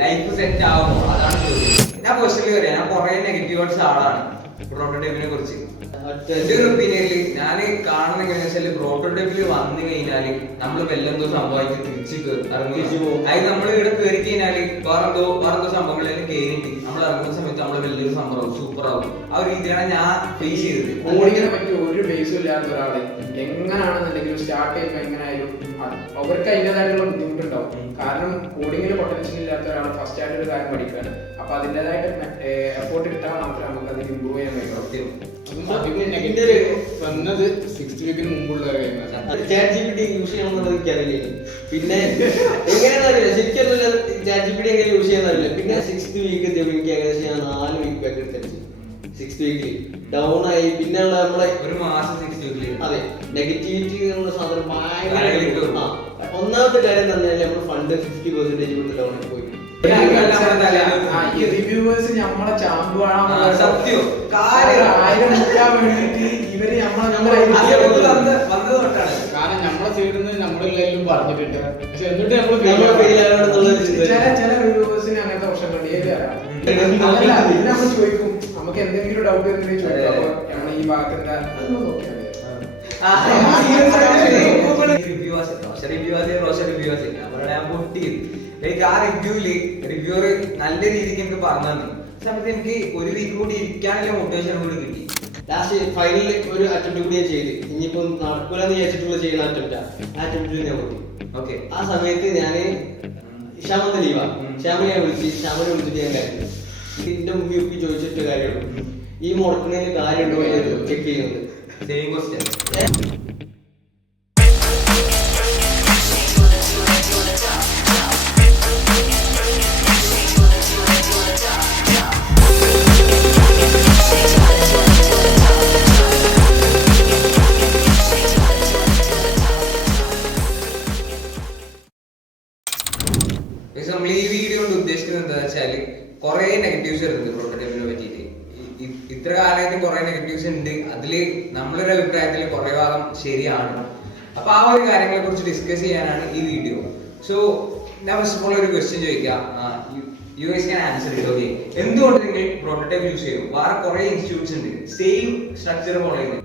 Life set ആവുമോ അതാണ് ചോദ്യം. ഞാൻ പേഴ്സണലി പറയാം, ഞാൻ കുറെ നെഗറ്റീവ് ആയിട്ടുള്ള ആളാണ് പ്രോട്ടോടൈപ്പിനെ കുറിച്ച്. എന്റെ ഒരു ഒപ്പീനിയനിൽ ഞാൻ കാണുന്ന എങ്ങനെയാ വെച്ചാല് പ്രോട്ടോടൈപ്പിൽ വന്നു കഴിഞ്ഞാല് നമ്മൾ വല്ലെന്തോ സംഭവിച്ച് തിരിച്ച് ഇറങ്ങി പോകും. അത് നമ്മൾ ഇവിടെ കയറി കഴിഞ്ഞാല് വേറെന്തോ സംഭവങ്ങളെല്ലാം കയറിയിട്ട് നമ്മൾ ഇറങ്ങുന്ന സമയത്ത് നമ്മള് വലിയൊരു സംഭവം സൂപ്പർ ആവും. ആ ഒരു രീതിയാണ് ഞാൻ ഫേസ് ചെയ്തത്. കോഡിങ്ങിനെ പറ്റി ഒരു ബേസും ഇല്ലാത്ത ഒരാള് എങ്ങനെയാണെന്നുണ്ടെങ്കിലും സ്റ്റാർട്ട് ചെയ്യുമ്പോൾ എങ്ങനെയായാലും അവർക്ക് അതിൻ്റെതായിട്ടുള്ള ബുദ്ധിമുട്ടുണ്ടാവും. കാരണം കോഡിങ്ങിൽ പൊട്ടൻഷ്യൽ ഇല്ലാത്ത ഒരാൾ ഫസ്റ്റ് ആയിട്ട് ഒരു കാര്യം പഠിക്കാണ്. അപ്പൊ അതിൻ്റെതായിട്ട് എഫോർട്ട് ഇട്ടാൽ മാത്രമേ നമുക്ക് അതിന് ഇമ്പ്രൂവ് ചെയ്യാൻ കഴിയും. വന്നത് 6th വീക്കിന് മുമ്പുള്ള ChatGPT യൂസ് ചെയ്യണമെന്നുള്ളത് എനിക്കറിയില്ല. പിന്നെ എങ്ങനെയാണെന്നറിയില്ല, ശരിക്കും ChatGPT എങ്ങനെ യൂസ് ചെയ്യാന്നറിയില്ല. പിന്നെ 6th വീക്ക് എത്തിയപ്പോൾ എനിക്ക് ഏകദേശം ഞാൻ 4 വീക്ക് ബാക്ക് എടുത്തു. 6th വീക്കിൽ ഡൗൺ ആയി. പിന്നെ നമ്മളെ ഒരു മാസം 6th വീക്കിൽ അതെ നെഗറ്റിവിറ്റി എന്നുള്ള സാധനം ഭയങ്കര. ഒന്നാമത്തെ കാര്യം എന്ന് പറഞ്ഞാൽ നമ്മൾ ഫണ്ട് 50% കൊണ്ട് ഡൗൺ ആയി പോയി. ഈ റിവ്യൂവേഴ്സ് നമ്മളെ ചാമ്പുവാണ് സത്യം ആയിരം മുക്കാൻ വേണ്ടിട്ട് ഇവര് വന്നത് തൊട്ടാണ്. കാരണം നമ്മളെ സൈഡിൽ നിന്ന് നമ്മളെല്ലാവരും പറഞ്ഞിട്ടുണ്ട്. പക്ഷെ എന്നിട്ട് ചില റിവ്യൂവേഴ്സിന് അങ്ങനത്തെ പ്രശ്നങ്ങളുണ്ട്. ഏത് നമ്മൾ ചോദിക്കും, നമുക്ക് എന്തെങ്കിലും ഡൗട്ട് എന്തെങ്കിലും ചോദിക്കും. അപ്പൊ നമ്മൾ ഈ ഭാഗത്ത് റിവ്യൂവർ നല്ല രീതിക്ക് എനിക്ക് പറഞ്ഞു തന്നു. സമയത്ത് എനിക്ക് ഒരു വീക്ക് കൂടി ഇരിക്കാനുള്ള മോട്ടിവേഷൻ കൂടി കിട്ടി. ലാസ്റ്റ് ഫൈനലിൽ ഒരു അറ്റംപ്റ്റ് കൂടി ഞാൻ ചെയ്ത്. ഇനിയിപ്പോ നടക്കൂലെന്ന് വിചാരിച്ചിട്ടുള്ള ചെയ്യുന്ന അറ്റംപ്റ്റ് ഞാൻ പോയി. ഓക്കെ, ആ സമയത്ത് ഞാന് ഷാമത്തെ ലീവാ. ഷാമിനെ വിളിച്ചിട്ട് ഞാൻ കാര്യം എന്റെ മുമ്പിൽ ഒപ്പി ചോദിച്ചിട്ട് കാര്യമുള്ളൂ, ഈ മുടക്കുന്നതിന് കാര്യമുണ്ടോ എന്ന് ചെക്ക് ചെയ്യുന്നത്. Same question. നമ്മൾ ഈ വീഡിയോ കൊണ്ട് ഉദ്ദേശിക്കുന്നത് എന്താ വെച്ചാല് കുറെ നെഗറ്റീവ്സ് വരുന്നുണ്ട് പ്രോട്ടോടൈപ്പിനെ പറ്റിയിട്ട്. ഇത്ര കാലമായിട്ട് കുറെ നെഗറ്റീവ്സ് ഉണ്ട്. അതില് നമ്മളൊരു അഭിപ്രായത്തിൽ കുറെ ഭാഗം ശരിയാണ്. അപ്പൊ ആ ഒരു കാര്യങ്ങളെ കുറിച്ച് ഡിസ്കസ് ചെയ്യാനാണ് ഈ വീഡിയോ. സോ ഞാൻ ഫസ്റ്റ് ഓഫ് ഓൾ ഒരു ക്വസ്റ്റ്യൻ ചോദിക്കാം. You guys can answer it. Okay, എന്തുകൊണ്ട് നിങ്ങൾ പ്രോട്ടോടൈപ്പ് യൂസ് ചെയ്യും? വേറെ കുറെ ഇൻസ്റ്റിറ്റ്യൂട്ട്സ് ഉണ്ട് സെയിം സ്ട്രക്ചർ ഫോളോ ചെയ്യുന്നത്.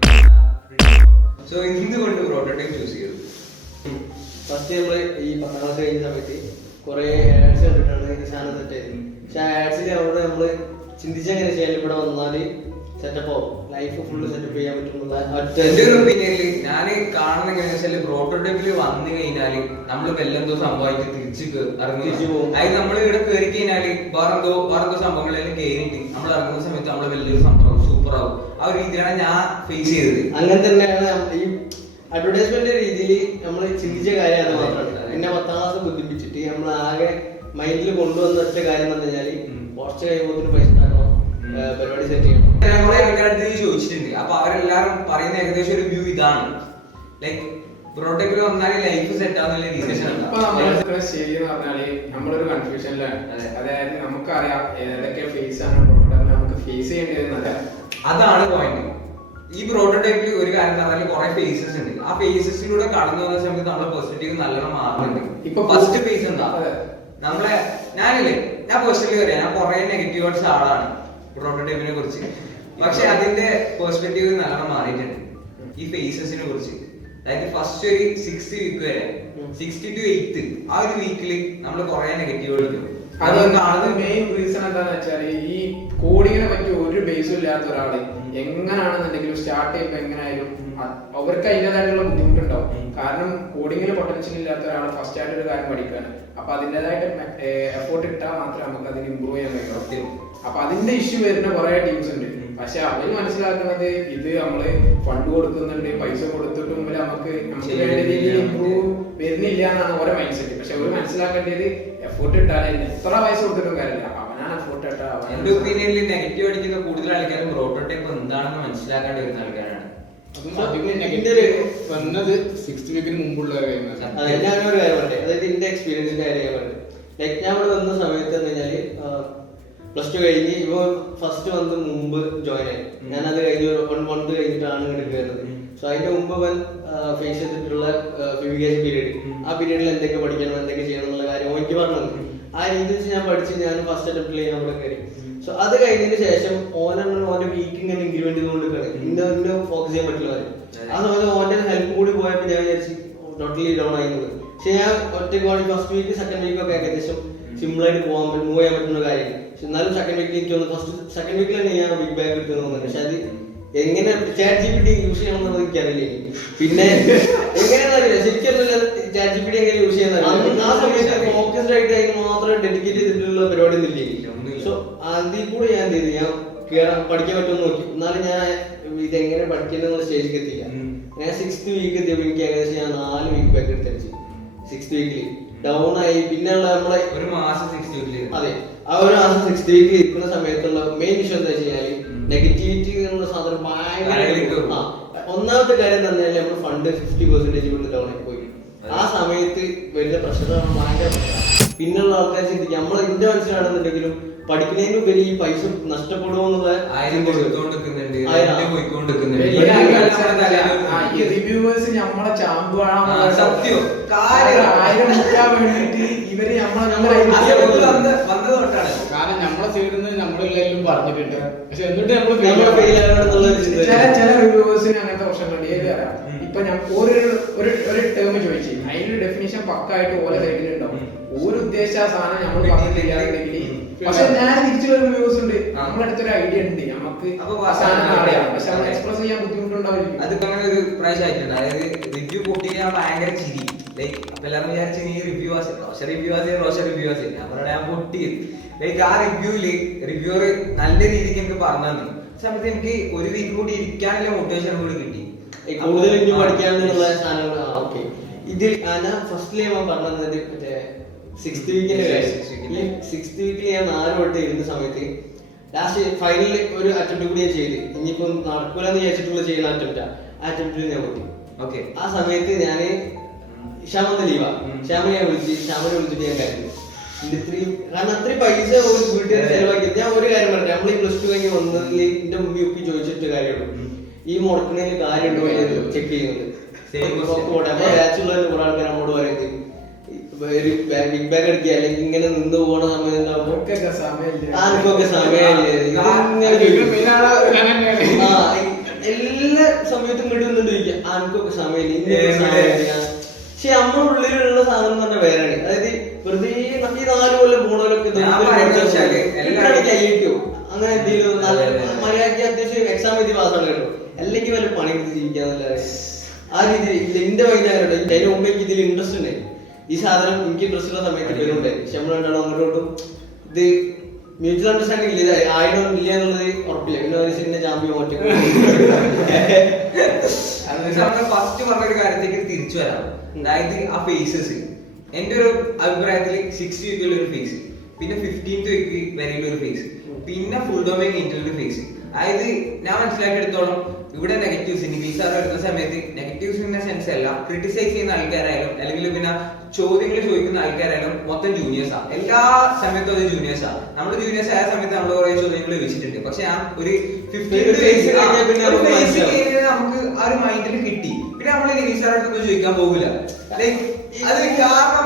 സോ എന്തുകൊണ്ട് പ്രോട്ടോടൈപ്പ് യൂസ് ചെയ്തു? ഫസ്റ്റ് നമ്മള് ഈ 10ാം ക്ലാസ് കഴിഞ്ഞ സമയത്ത് കുറെ ആഡ്സ് കണ്ടിട്ടാണ് ഈ സാധനം സെറ്റ് ആയത്. പക്ഷെ ആ ആഡ്സിൽ അവിടെ നമ്മള് ചിന്തിച്ചെങ്ങനെ ചെയ്യാൻ ഇവിടെ വന്നാല് സെറ്റപ്പോ ലൈഫ് ഫുള്ള് സെറ്റപ്പ് ചെയ്യാൻ പറ്റുന്നുള്ള എന്റെ ഒരു ഒപ്പീനിയനിൽ ഞാൻ കാണുന്ന എങ്ങനെയാ വെച്ചാൽ പ്രോട്ടോടൈപ്പിൽ വന്നു കഴിഞ്ഞാല് നമ്മൾ വല്ലെന്തോ സംഭവിച്ച് തിരിച്ചു പോകും. അത് നമ്മൾ ഇവിടെ കയറി കഴിഞ്ഞാല് വേറെന്തോ സംഭവങ്ങളെല്ലാം കയറിയിട്ട് നമ്മൾ ഇറങ്ങുന്ന സമയത്ത് നമ്മള് വലിയൊരു സംഭവം സൂപ്പർ ആവും. ആ ഒരു രീതിയാണ് ഞാൻ ഫേസ് ചെയ്തത്. അങ്ങനെ തന്നെയാണ് ഈ അഡ്വർടൈസ്മെന്റ് രീതിയിൽ നമ്മൾ ചിന്തിച്ച കാര്യം അത് മാത്രമാണ്. പിന്നെ 10ാം ക്ലാസ് ബുദ്ധിപ്പിച്ചിട്ട് നമ്മൾ ആകെ മൈൻഡിൽ കൊണ്ടുവന്ന ഒറ്റ കാര്യം എന്ന് പറഞ്ഞാല് കുറച്ച് കഴിയുമ്പോൾ പൈസ ഉണ്ടാക്കണം, പരിപാടി സെറ്റ് ചെയ്യണം. ഞാൻ കുറെ ആൾക്കാരുടെ ചോദിച്ചിട്ടുണ്ട്. അപ്പൊ അവരെല്ലാരും പറയുന്ന ഏകദേശം ഒരു വ്യൂ ഇതാണ്, ലൈക്ക് പ്രോട്ടോടൈപ്പിൽ വന്നാൽ ലൈഫ് സെറ്റ് ആവുന്ന ഡിസ്കഷൻ. ഇപ്പൊ നമ്മൾ ശരിയെന്ന് പറഞ്ഞാല് നമ്മളൊരു കൺഫ്യൂഷനിലാണ്. അതായത് നമുക്കറിയാം ഏതൊക്കെ ഫേസ് ആണ് പ്രോട്ടോടൈപ്പ് നമുക്ക് ഫേസ് ചെയ്യേണ്ടതെന്നല്ല. അതാണ് പോയിന്റ്. ഈ പ്രോട്ടോടൈപ്പിൽ ഒരു കാര്യം പറഞ്ഞാൽ കുറെ ഫേസസ് ഉണ്ട്. ആ ഫേസസിലൂടെ കടന്നു വന്ന സമയത്ത് നമ്മളെ പെർസ്പെക്റ്റീവ് നല്ലോണം മാറുന്നുണ്ട്. ഇപ്പൊ ഫസ്റ്റ് ഫേസ് എന്താ, നമ്മളെ ഞാൻ പേഴ്സണലി പറയാം, ഞാൻ കുറെ നെഗറ്റീവ് ആയിട്ടുള്ള ആളാണ് പ്രോട്ടോടൈപ്പിനെ കുറിച്ച്. പക്ഷെ അതിന്റെ പെർസ്പെക്റ്റീവ് നല്ലോണം മാറിയിട്ടുണ്ട് ഈ ഫേസസിനെ കുറിച്ച്. അതായത് ഫസ്റ്റ് ഒരു 6th വീക്ക് വരെ 6th to 8th ആ ഒരു വീക്കില് നമ്മൾ കുറെ നെഗറ്റീവ് കളിക്കും. അത് മെയിൻ റീസൺ എന്താന്ന് വെച്ചാല് ഈ കോഡിങ്ങിനെ പറ്റി ഒരു ബേസും ഇല്ലാത്ത ഒരാള് എങ്ങനെയാണെന്നുണ്ടെങ്കിലും സ്റ്റാർട്ട് ചെയ്യുമ്പോൾ എങ്ങനെയായാലും അവർക്ക് അതിൻ്റെതായിട്ടുള്ള ബുദ്ധിമുട്ടുണ്ടാവും. കാരണം കോഡിങ്ങിൽ പൊട്ടൻഷ്യൽ ഇല്ലാത്ത ഒരാൾ ഫസ്റ്റ് ആയിട്ട് ഒരു കാര്യം പഠിക്കാണ്. അപ്പൊ അതിൻ്റെതായിട്ട് എഫോർട്ട് ഇട്ടാൽ മാത്രമേ നമുക്ക് അതിന് ഇമ്പ്രൂവ് ചെയ്യാൻ കഴിയും. അപ്പൊ അതിന്റെ ഇഷ്യൂ വരുന്ന കുറെ ടീംസ് ഉണ്ട്. പക്ഷെ അവര് മനസ്സിലാക്കുന്നത് ഇത് നമ്മള് ഫണ്ട് കൊടുക്കുന്നുണ്ട്, പൈസ കൊടുത്തിട്ട് മുമ്പിൽ നമുക്ക് വേണ്ട രീതിയിൽ ഇമ്പ്രൂവ് വരുന്നില്ല എന്നാണ് ഓരോ മൈൻഡ് സെറ്റ്. പക്ഷെ അവര് മനസ്സിലാക്കേണ്ടത് എഫോർട്ട് ഇട്ടാൽ എത്ര പൈസ കൊടുത്തിട്ടും കാര്യമില്ല, അവനാണ് എഫോർട്ട് ഇട്ടാൽ. എന്റെ ഒപ്പീനിയനിൽ നെഗറ്റീവ് അടിക്കുന്ന കൂടുതൽ ആൾക്കാരും പ്രോട്ടോടൈപ്പ് എന്താണെന്ന് മനസ്സിലാക്കാണ്ട് വരുന്ന ആൾക്കാരാണ്. വന്നത് 6th വീക്കിന് മുമ്പുള്ള ഞാനൊരു കാര്യം പറയട്ടെ. അതായത് എന്റെ എക്സ്പീരിയൻസിന്റെ കാര്യം ഞാൻ പറയട്ടെ. ലൈക്ക് ഞാൻ ഇവിടെ വന്ന സമയത്ത് എന്ന് പറഞ്ഞാല് +2 കഴിഞ്ഞ് ഇപ്പൊ ഫസ്റ്റ് മന്ത് മുമ്പ് ജോയിൻ ആയി. ഞാനത് കഴിഞ്ഞ് 1 month കഴിഞ്ഞിട്ടാണ് ഇവിടെ കയറുന്നത്. സോ അതിന്റെ മുമ്പ് ഫേസ് ചെയ്തിട്ടുള്ള ഫ്യൂഗേഷൻ പീരീഡ്, ആ പീരീഡിൽ എന്തൊക്കെ പഠിക്കണം എന്തൊക്കെ ചെയ്യണം എന്നുള്ള കാര്യം എനിക്ക് പറഞ്ഞു. ആ രീതി വെച്ച് ഞാൻ പഠിച്ച് ഞാൻ ഫസ്റ്റ് അറ്റംപ്റ്റിൽ ഞാൻ അവിടെ കയറി. സോ അത് കഴിഞ്ഞതിന് ശേഷം ഓന്റെ വീക്ക് ഇങ്ങനെ ഇൻക്രിമെന്റ് ചെയ്തുകൊണ്ടിരിക്കുകയാണ്. ഇന്നെ ഫോക്കസ് ചെയ്യാൻ പറ്റില്ല. ആ സമയത്ത് ഓന്റെ ഹെൽപ്പ് കൂടി പോയപ്പോൾ ഞാൻ വിചാരിച്ചു ടോട്ടലി ഡൗൺ ആയിരുന്നത്. പക്ഷെ ഞാൻ ഒറ്റയ്ക്ക് ഫസ്റ്റ് വീക്ക് സെക്കൻഡ് വീക്ക് ഒക്കെ ഏകദേശം സിമ്പിൾ ആയിട്ട് മൂവ് ചെയ്യാൻ പറ്റുന്ന കാര്യം. പക്ഷെ എന്നാലും സെക്കൻഡ് വീക്കിൽ എനിക്ക് തോന്നുന്നു സെക്കൻഡ് വീക്കിൽ തന്നെ ഞാൻ ബിഗ് ബാഗ് കിട്ടുമെന്ന് തോന്നുന്നു. പക്ഷെ അത് എങ്ങനെ ChatGPT യൂസ് ചെയ്യണമെന്നുള്ളത് എനിക്കറിയില്ല. പിന്നെ എങ്ങനെയാണെന്ന് അറിയില്ല, ശരിക്കും ChatGPT എങ്ങനെ യൂസ് ചെയ്യുന്ന ആ സമയത്ത് ഫോക്കസ്ഡ് ആയിട്ട് അതിന് മാത്രം ഡെഡിക്കേറ്റ് ചെയ്തിട്ടുള്ള പരിപാടി ഒന്നും ഇല്ല. സോ അതിൽ കൂടെ ഞാൻ എന്ത് ചെയ്തു, ഞാൻ പഠിക്കാൻ പറ്റുമെന്ന് നോക്കി. എന്നാലും ഞാൻ ഇതെങ്ങനെ പഠിക്കേണ്ടതെന്നുള്ള സ്റ്റേജിൽ എത്തിയില്ല. ഞാൻ 6th വീക്ക് എത്തിയപ്പോൾ എനിക്ക് ഏകദേശം ഞാൻ 4 വീക്ക് ബാക്ക് എടുത്തടിച്ചു. 6th വീക്കിൽ ഡൗൺ ആയി. പിന്നെയുള്ള നമ്മളെ ഒരു മാസം 6th വീക്കിൽ അതെ ആ ഒരു മാസം 6th വീക്കിൽ ഇരിക്കുന്ന സമയത്തുള്ള മെയിൻ വിഷയം എന്താ വെച്ച് കഴിഞ്ഞാൽ നെഗറ്റിവിറ്റി എന്നുള്ള സാധനം ഭയങ്കര. ഒന്നാമത്തെ കാര്യം എന്ന് പറഞ്ഞാൽ നമ്മൾ ഫണ്ട് 50% ഇവിടെ ഡൗൺ ആയി പോയി. ആ സമയത്ത് വരുന്ന പ്രശ്നമാണ് ഭയങ്കര പ്രശ്നമാണ്. പിന്നെയുള്ള ആൾക്കാർ ചിന്തിക്കും നമ്മൾ എന്റെ മനസ്സിലാണെന്നുണ്ടെങ്കിലും പഠിക്കുന്നതിന് ഉപരി ഈ പൈസ നഷ്ടപ്പെടുമോ എന്നുള്ള റിവ്യൂവേഴ്സ് നമ്മളെ ചാമ്പുകാണാൻ സത്യം വേണ്ടിട്ട് ഇവര് കാരണം നമ്മളെ സൈഡിൽ നിന്ന് നമ്മളെല്ലാവരും പറഞ്ഞിട്ടുണ്ട്. പക്ഷെ എന്നിട്ട് നമ്മൾ ചില റിവ്യൂവേഴ്സിന് അങ്ങനത്തെ പ്രശ്നങ്ങളുണ്ട്. ഏത് തരാം ഇപ്പൊ ഞാൻ ഒരു ടേം ചോദിച്ചു അതിന്റെ ഡെഫിനിഷൻ പക്കായിട്ട് ഓരോ സൈഡിലുണ്ടാവും. ഒരു ഉദ്ദേശിച്ച ആ സാധനം നമ്മൾ പറഞ്ഞിട്ടില്ലാന്നുണ്ടെങ്കിൽ പക്ഷെ ഞാൻ തിരിച്ചുള്ള റിവ്യൂസ് ഉണ്ട്. നമ്മുടെ അടുത്തൊരു ഐഡിയ ഉണ്ട്, നമുക്ക് സാധനം അറിയാം, പക്ഷെ നമ്മൾ എക്സ്പ്രസ് ചെയ്യാൻ ബുദ്ധിമുട്ടുണ്ടാവും. അത് അങ്ങനെ ഒരു പ്രാവശ്യം ആയിട്ടുണ്ട്. അതായത് റിവ്യൂ പൊട്ടിക്കാൻ ഭയങ്കര ചിരി. ലൈക്ക് അപ്പൊ എല്ലാവരും വിചാരിച്ചു നീ റിവ്യൂ റിവ്യൂസ് ഞാൻ പൊട്ടി. ലൈക്ക് ആ റിവ്യൂവർ നല്ല രീതിക്ക് എനിക്ക് പറഞ്ഞു തന്നു. സമയത്ത് എനിക്ക് ഒരു വീക്ക് കൂടി ഇരിക്കാനുള്ള മോട്ടിവേഷൻ കൂടി കിട്ടി. കൂടുതൽ ഇനി പഠിക്കാനുള്ള സാധനങ്ങൾ. ഓക്കെ, ഇതിൽ ഞാൻ ഫസ്റ്റില് ഞാൻ പറഞ്ഞത് മറ്റേ 6th വീക്കിന്റെ കാര്യം. ഈ 6th വീക്കിൽ ഞാൻ 4 വട്ടം ഇരുന്ന സമയത്ത് ലാസ്റ്റ് ഫൈനലിൽ ഒരു അറ്റംപ്റ്റ് കൂടി ഞാൻ ചെയ്ത്. ഇനിയിപ്പോ നടക്കൂലെന്ന് വിചാരിച്ചിട്ടുള്ള ചെയ്യുന്ന അറ്റംപ്റ്റിൽ ഞാൻ പോയി. ഓക്കെ, ആ സമയത്ത് ഞാന് ക്ഷാമത്തെ ലീവാ. ക്ഷാമിനെ വിളിച്ചിട്ട് ഞാൻ കാര്യം കാരണം അത്രയും പൈസ ഒരു വീട്ടുകാർ ചെലവാക്കിയത്. ഞാൻ ഒരു കാര്യം പറഞ്ഞു, നമ്മൾ ഈ +2 കഴിഞ്ഞ് വന്നതിൽ എന്റെ ഉമ്മി ഉപ്പി ചോദിച്ചിട്ട് കാര്യമുള്ളൂ, ഈ മുടക്കുന്നതിന് കാര്യമുണ്ടോ എന്ന് ചെക്ക് ചെയ്യുന്നുണ്ട്. ബാച്ചുള്ള കുറെ ആൾക്കാർ നമ്മോട് പറയുന്നത് ബിഗ് ബാഗ് അടിക്കുക അല്ലെങ്കിൽ ഇങ്ങനെ നിന്ന് പോണ സമയം ആർക്കൊക്കെ സമയമില്ലേ എല്ലാ സമയത്തും കിട്ടുന്നുണ്ട് ചോദിക്കുക ആർക്കൊക്കെ സമയമില്ല. പക്ഷെ നമ്മുടെ ഉള്ളിലുള്ള സാധനം തന്നെ വേറെയാണ്. അതായത് വെറുതെ ഈ 4 കൊല്ലം പോണവരൊക്കെ കയ്യിട്ടോ അങ്ങനെ എന്തെങ്കിലും മര്യാദയ്ക്ക് അത്യാവശ്യം എക്സാം എഴുതി പാസ്സാണ് കേട്ടോ, അല്ലെങ്കിൽ വല്ല പണി എടുത്ത് ജീവിക്കാന്നല്ലാതെ ആ രീതിയിൽ എന്റെ വൈകുന്നേരം അതിന്റെ മുമ്പേക്ക് ഇതിൽ ഇൻട്രസ്റ്റ് ഉണ്ടായി. ഈ സാധനം എനിക്ക് ഇൻട്രസ്റ്റ് ഉള്ള സമയത്ത് പേരുണ്ടായി. പക്ഷെ നമ്മളുണ്ടാവും അങ്ങോട്ടും ഇത് മ്യൂച്വൽ അണ്ടർസ്റ്റാൻഡിംഗ് ഇല്ല, ആയിരം ഇല്ല എന്നുള്ളത് ഉറപ്പില്ല. പിന്നെ ഒരു സിനിമ ചാമ്പ്യൻ ഒറ്റ ഫസ്റ്റ് പറഞ്ഞൊരു കാര്യത്തേക്ക് തിരിച്ചു വരാം. അതായത് ആ ഫേസസ് എന്റെ ഒരു അഭിപ്രായത്തിൽ 6th വീക്കിലുള്ള ഒരു ഫേസ്, പിന്നെ 15th വീക്ക് വരെയുള്ള ഒരു ഫേസ്, പിന്നെ ഫുൾ ഡൊമൈൻ കഴിഞ്ഞിട്ടുള്ള ഒരു ഫേസ്. അതായത് ഞാൻ മനസ്സിലാക്കിയെടുത്തോളം ഇവിടെ നെഗറ്റീവ്സ് നിഖിൽ സാർ വരുന്ന സമയത്ത് നെഗറ്റീവ്സ് എന്ന സെൻസ് അല്ല, ക്രിട്ടിസൈസ് ചെയ്യുന്ന ആൾക്കാരായാലും അല്ലെങ്കിൽ പിന്നെ ചോദ്യങ്ങൾ ചോദിക്കുന്ന ആൾക്കാരായാലും മൊത്തം ജൂനിയേഴ്സാ. എല്ലാ സമയത്തും അത് ജൂനിയേഴ്സാ. നമ്മുടെ ജൂനിയേഴ്സ് ആയ സമയത്ത് നമ്മൾ കുറെ ചോദ്യങ്ങൾ വെച്ചിട്ടുണ്ട്. പക്ഷെ ആ ഒരു 15th ഫേസ് നമുക്ക് ആ ഒരു മൈൻഡിൽ കിട്ടി. പിന്നെ നമ്മൾ നിഖിൽ സാറിന്റെ അടുത്ത് ചോദിക്കാൻ പോകില്ല. ലൈക്ക് അത് കാരണം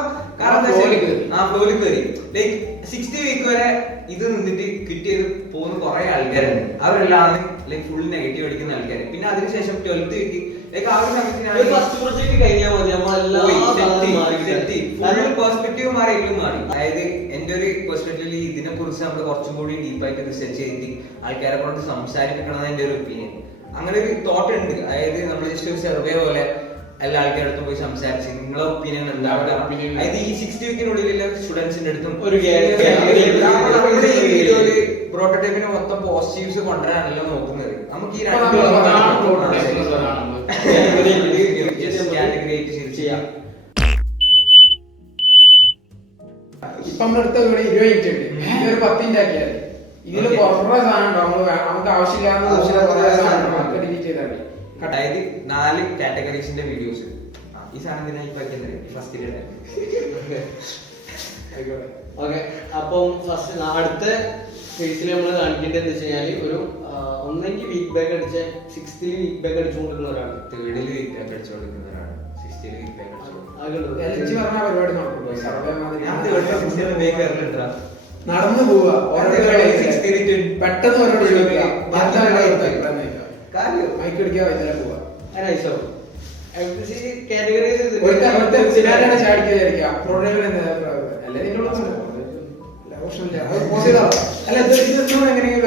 ഫ്ലോയിൽ കയറി. ലൈക്ക് 6th വീക്ക് വരെ ഇത് നിന്നിട്ട് കിട്ടിയത് പോകുന്ന കുറെ ആൾക്കാരുണ്ട്. അവരെല്ലാം ലൈക്ക് ഫുൾ നെഗറ്റീവ് അടിക്കുന്ന ആൾക്കാർ. പിന്നെ അതിനുശേഷം 12th വീക്ക് ലൈക്ക് ആ ഒരു സമയത്ത് ഫസ്റ്റ് പ്രൊജക്ട് കഴിഞ്ഞാൽ പെർസ്പെക്ടീവ് മാറിയെങ്കിലും മാറി. അതായത് എന്റെ ഒരു പെർസ്പെക്ടീവിൽ ഇതിനെ കുറിച്ച് നമ്മൾ കുറച്ചും കൂടി ഡീപ്പായിട്ട് റിസർച്ച് ചെയ്തിട്ട് ആൾക്കാരെ കൊണ്ട് സംസാരിക്കണം എന്റെ ഒരു ഒപ്പീനിയൻ. അങ്ങനെ ഒരു തോട്ട് ഉണ്ട്. അതായത് നമ്മൾ ജസ്റ്റ് ഒരു സർവേ പോലെ എല്ലാ ആൾക്കാരുടെ അടുത്തും പോയി സംസാരിച്ച് നിങ്ങളെ ഒപ്പീനിയൻ എന്താണ്. അതായത് ഈ 6th വീക്കിനുള്ളിലുള്ള സ്റ്റുഡൻസിന്റെ അടുത്തും പ്രോട്ടോടൈപ്പിന് മൊത്തം പോസിറ്റീവ്സ് കൊണ്ടുവരാനല്ല നോക്കുന്നത്. നമുക്ക് ഈ ഇപ്പൊ നമ്മളെടുത്ത ഇവിടെ 20 മിനിറ്റ് ഉണ്ട്. ഇതൊരു 10 മിനിറ്റ് ആക്കിയാൽ ഇതില് കുറെ സാധനം ഉണ്ടാവും. നമുക്ക് ആവശ്യമില്ലാത്ത ഡിലീറ്റ് ചെയ്താൽ മതി. അതായത് 4 കാറ്റഗറീസിന്റെ വീഡിയോസ്. ഈ സാധനം ഫസ്റ്റ് ഓക്കെ. അപ്പം ഫസ്റ്റ് അടുത്ത ഫേസിൽ നമ്മൾ കാണിക്കേണ്ടത് എന്താ വെച്ച് കഴിഞ്ഞാൽ ഒരു ഒന്നെങ്കിൽ വീക്ക് ബാക്ക് അടിച്ച 6th വീക്ക് ബാക്ക് അടിച്ചുകൊണ്ടിരുന്ന ഒരാൾ, 3rd വീക്ക് ബാക്ക് അടിച്ചുകൊണ്ടിരിക്കുന്ന ഒരാൾ, 60 ല് feedback അടിച്ചു. LG പറഞ്ഞ പരിപാടി നടക്കുള്ളൂ സർവേ മാതിരി ഞാൻ third or 60 ല് ഉപയോഗിക്കാൻ കയറില്ലട്ടാ. നടന്നു പോവുക അത് വേണമെങ്കിൽ 60 ല് 20. പെട്ടെന്ന് അവരോട് ചോദിക്കുക ബാക്കി കാര്യം. മൈക്ക് അടിക്കുക വൈകുന്നേരം പോവുക ഒരുത്ത സിനാരാണ് ചാടിക്കുക വിചാരിക്കുക പ്രോഗ്രാമിൽ അല്ല നിന്നോട് അല്ല ഇത് എങ്ങനെയെങ്കിലും